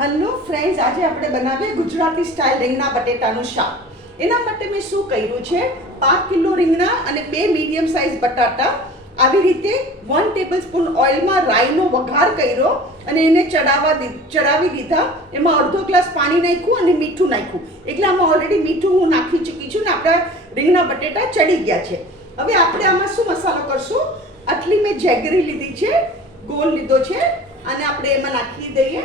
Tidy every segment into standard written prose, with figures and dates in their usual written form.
Hello friends, આજે આપણે બનાવીએ ગુજરાતી સ્ટાઇલ રીંગણા બટેટાનું શાક. એના માટે મેં શું કર્યું છે, 5 કિલો રીંગણા અને 2 મીડિયમ સાઇઝ બટાટા આવી રીતે 1 ટેબલસ્પૂન ઓઇલમાં રાઈનો વઘાર કર્યો અને એને ચડાવી દીધા. એમાં અડધો ગ્લાસ પાણી નાખ્યું અને મીઠું નાખ્યું. એટલે આમાં ઓલરેડી મીઠું હું નાખી ચૂકી છું ને આપણા રીંગણા બટેટા ચડી ગયા છે. હવે આપણે આમાં શું મસાલો કરશું, આટલી મેં જેગરી લીધી છે, ગોળ લીધો છે અને આપણે એમાં નાખી દઈએ.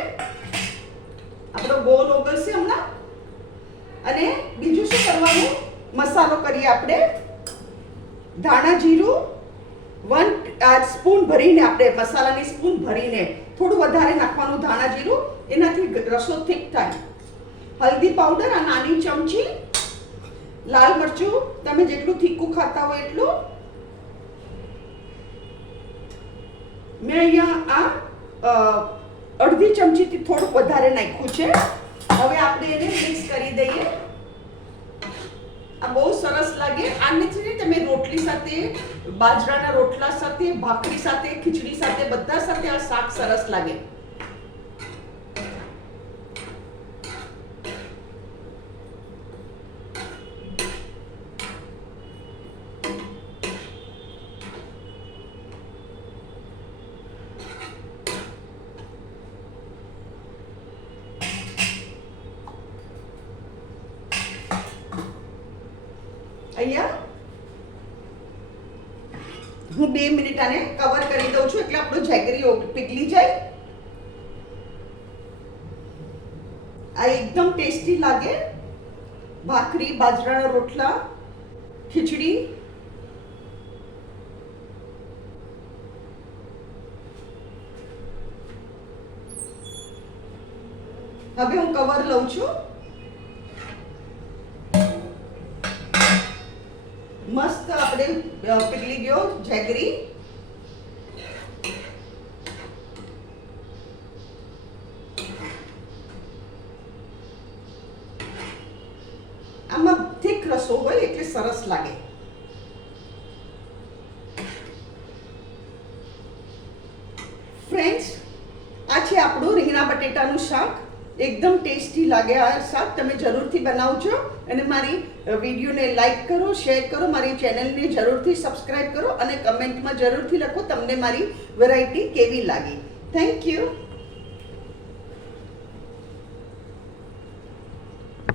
આપણો ગોળ ઓગળશે હમણાં. અને બીજું શું કરવાનું, મસાલો કરીએ આપણે. ધાણા જીરું 1 સ્પૂન ભરીને, આપણે મસાલાની સ્પૂન ભરીને થોડું વધારે નાખવાનું ધાણા જીરું, એનાથી રસો થીક થાય. હલ્દી પાવડર આ નાની ચમચી. લાલ મરચું તમે જેટલું તીખું ખાતા હોય એટલું. મેં અહીંયા અડધી ચમચીથી થોડુંક વધારે નાખ્યું છે. હવે આપણે એને મિક્સ કરી દઈએ. આ બહુ સરસ લાગે. આને છે ને તમે રોટલી સાથે, બાજરાના રોટલા સાથે, ભાખરી સાથે, ખીચડી સાથે, બધા સાથે આ શાક સરસ લાગે. અહીંયા હું 2 મિનિટ આને કવર કરી દઉં છું એટલે આપણો જેગરી પીગળી જાય. આ એકદમ ટેસ્ટી લાગે. ભાખરી, બાજરાના રોટલા, ખીચડી. હવે હું કવર લઉં છું. મસ્ત આપણે પીગળી ગયો જેગરી. આમાં થીક રસો હોય એટલે સરસ લાગે. ફ્રેન્ડ્સ, આ છે આપણું રીંગણા બટેટાનું શાક. એકદમ ટેસ્ટી લાગે આ શાક. તમે જરૂરથી બનાવજો અને મારી વિડીયોને લાઈક કરો, શેર કરો, મારી ચેનલને જરૂરથી સબસ્ક્રાઈબ કરો અને કમેન્ટમાં જરૂરથી લખો તમને મારી વેરાયટી કેવી લાગી. Thank you.